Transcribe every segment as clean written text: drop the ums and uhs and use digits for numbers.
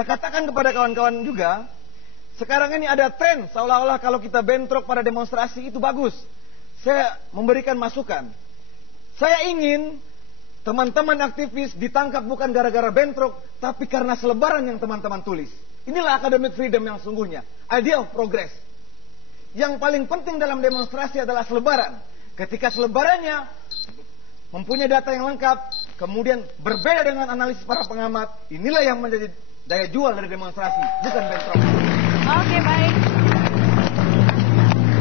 Saya katakan kepada kawan-kawan juga, sekarang ini ada tren seolah-olah kalau kita bentrok pada demonstrasi itu bagus. Saya memberikan masukan. Saya ingin teman-teman aktivis ditangkap bukan gara-gara bentrok, tapi karena selebaran yang teman-teman tulis. Inilah academic freedom yang sungguhnya, idea of progress. Yang paling penting dalam demonstrasi adalah selebaran. Ketika selebarannya mempunyai data yang lengkap, kemudian berbeda dengan analisis para pengamat, inilah yang menjadi daya jual dari demonstrasi, bukan bentrok. Oke, baik.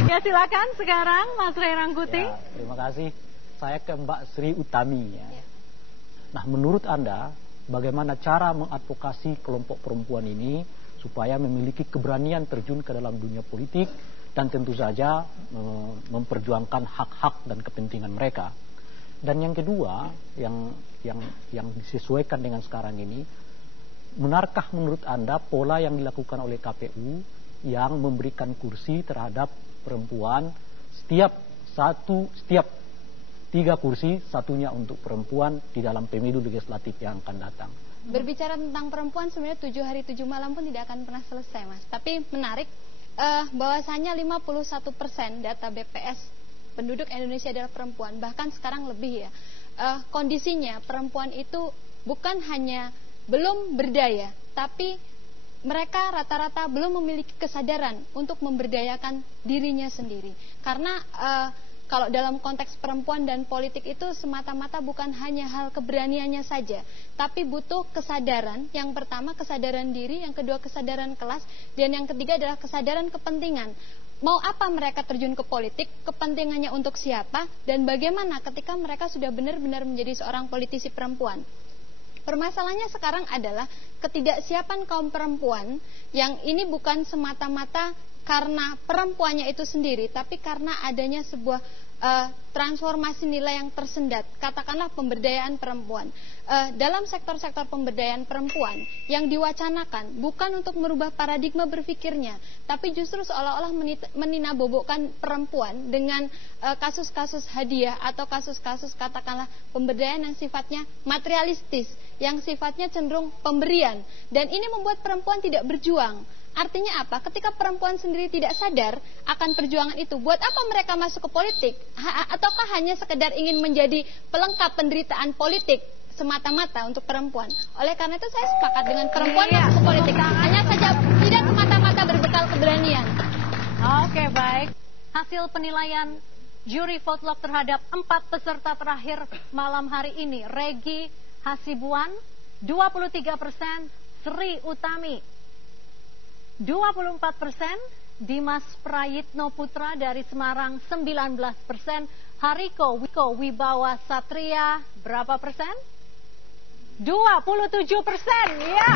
Ya, silakan sekarang Mas Ray Rangkuti. Ya, terima kasih. Saya ke Mbak Sri Utami. Ya. Nah, menurut Anda, bagaimana cara mengadvokasi kelompok perempuan ini supaya memiliki keberanian terjun ke dalam dunia politik dan tentu saja memperjuangkan hak-hak dan kepentingan mereka. Dan yang kedua, yang disesuaikan dengan sekarang ini, benarkah menurut Anda pola yang dilakukan oleh KPU yang memberikan kursi terhadap perempuan setiap 3 kursi, satunya untuk perempuan di dalam pemilu legislatif yang akan datang? Berbicara tentang perempuan sebenarnya 7 hari 7 malam pun tidak akan pernah selesai, Mas. Tapi menarik, bahwasanya 51% data BPS penduduk Indonesia adalah perempuan, bahkan sekarang lebih ya. Kondisinya perempuan itu bukan hanya belum berdaya, tapi mereka rata-rata belum memiliki kesadaran untuk memberdayakan dirinya sendiri. Karena kalau dalam konteks perempuan dan politik itu semata-mata bukan hanya hal keberaniannya saja, tapi butuh kesadaran. Yang pertama kesadaran diri, yang kedua kesadaran kelas, dan yang ketiga adalah kesadaran kepentingan. Mau apa mereka terjun ke politik, kepentingannya untuk siapa, dan bagaimana ketika mereka sudah benar-benar menjadi seorang politisi perempuan. Permasalahannya sekarang adalah ketidaksiapan kaum perempuan yang ini bukan semata-mata karena perempuannya itu sendiri, tapi karena adanya sebuah transformasi nilai yang tersendat, katakanlah pemberdayaan perempuan. Dalam sektor-sektor pemberdayaan perempuan yang diwacanakan bukan untuk merubah paradigma berpikirnya, tapi justru seolah-olah meninabobokan perempuan dengan kasus-kasus hadiah atau kasus-kasus katakanlah pemberdayaan yang sifatnya materialistis, yang sifatnya cenderung pemberian, dan ini membuat perempuan tidak berjuang. Artinya apa? Ketika perempuan sendiri tidak sadar akan perjuangan itu, buat apa mereka masuk ke politik? Ataukah hanya sekedar ingin menjadi pelengkap penderitaan politik semata-mata untuk perempuan? Oleh karena itu saya sepakat dengan perempuan masuk ke politik, hanya saja tidak semata-mata berbekal keberanian. Oke, baik. Hasil penilaian juri vote log terhadap 4 peserta terakhir malam hari ini. Regi Hasibuan 23%, Sri Utami 24%, Dimas Prayitno Putra dari Semarang 19%, Hariko Wibawa Satria berapa persen? 27%, ya.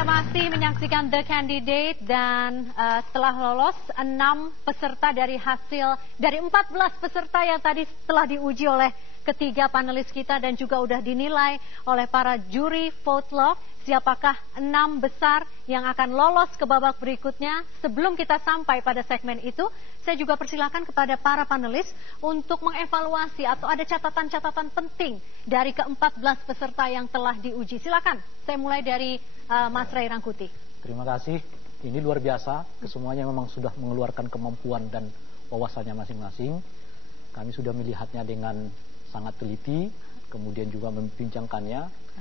Masih menyaksikan The Candidate dan setelah lolos 6 peserta dari 14 peserta yang tadi telah diuji oleh ketiga panelis kita dan juga sudah dinilai oleh para juri vote log. Siapakah 6 besar yang akan lolos ke babak berikutnya? Sebelum kita sampai pada segmen itu, saya juga persilakan kepada para panelis untuk mengevaluasi atau ada catatan-catatan penting dari ke-14 peserta yang telah diuji. Silakan, saya mulai dari Mas Ray Rangkuti. Terima kasih. Ini luar biasa. Kesemuanya memang sudah mengeluarkan kemampuan dan wawasannya masing-masing. Kami sudah melihatnya dengan sangat teliti, kemudian juga membincangkannya.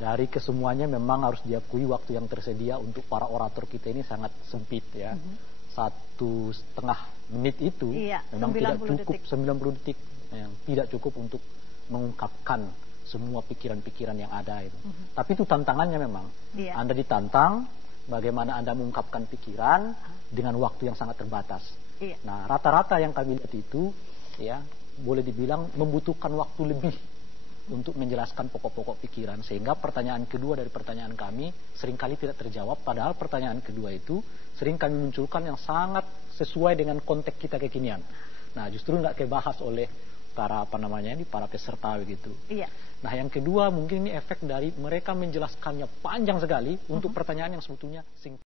Dari kesemuanya memang harus diakui waktu yang tersedia untuk para orator kita ini sangat sempit ya. 1,5 menit itu memang tidak cukup, 90 detik yang tidak cukup untuk mengungkapkan semua pikiran-pikiran yang ada itu. Tapi itu tantangannya memang. Anda ditantang bagaimana Anda mengungkapkan pikiran dengan waktu yang sangat terbatas. Nah, rata-rata yang kami lihat itu ya boleh dibilang membutuhkan waktu lebih untuk menjelaskan pokok-pokok pikiran, sehingga pertanyaan kedua dari pertanyaan kami seringkali tidak terjawab, padahal pertanyaan kedua itu sering kami munculkan yang sangat sesuai dengan konteks kita kekinian. Nah, justru nggak kebahas oleh para para peserta begitu. Nah, yang kedua mungkin ini efek dari mereka menjelaskannya panjang sekali untuk pertanyaan yang sebetulnya singkat.